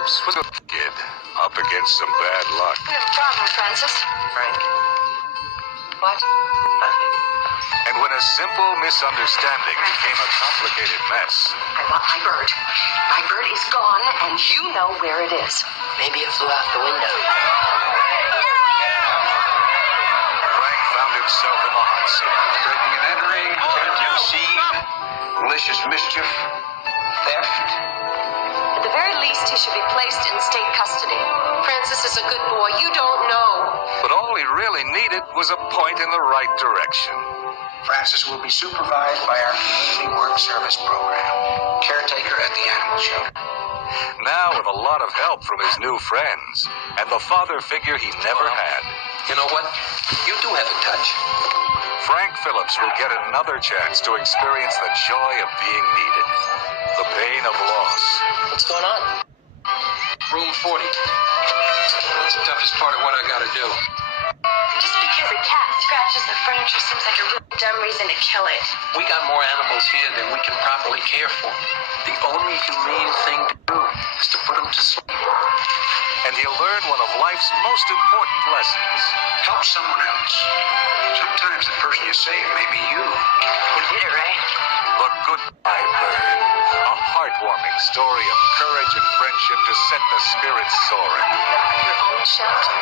Phillips was a kid up against some bad luck. We have a problem, Francis. Frank? What? Nothing. And when a simple misunderstanding became a complicated mess, I want my bird. My bird is gone, and you know where it is. Maybe it flew out the window. Frank found himself in the hot seat. Breaking and entering, attempted deceit, malicious mischief, theft. At the very least, he should be placed in state custody. Francis is a good boy. You don't know. But all he really needed was a point in the right direction. Francis will be supervised by our community work service program. Caretaker at the animal shelter. Now with a lot of help from his new friends, and the father figure he never had, You know what? You do have a touch. Frank Phillips will get another chance to experience the joy of being needed. The pain of loss. What's going on? Room 40. It's the toughest part of what I gotta do. Just because a cat scratches the furniture seems like a real dumb reason to kill it. We got more animals here than we can properly care for. The only humane thing to do is to put them to sleep. And he'll learn one of life's most important lessons. Help someone else. Sometimes the person you save may be you. You did it, Ray. The Goodbye Bird. A heartwarming story of courage and friendship to set the spirits soaring. Your own shelter.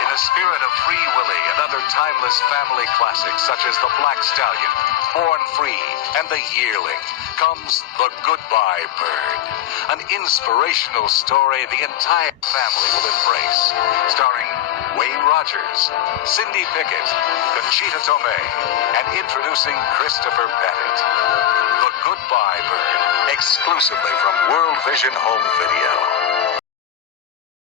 In the spirit of Free Willy and other timeless family classics such as The Black Stallion, Born Free, and The Yearling, comes The Goodbye Bird. An inspirational story the entire family will embrace. Starring Wayne Rogers, Cindy Pickett, Conchita Tomei, and introducing Christopher Pettit. The Goodbye Bird, exclusively from World Vision Home Video.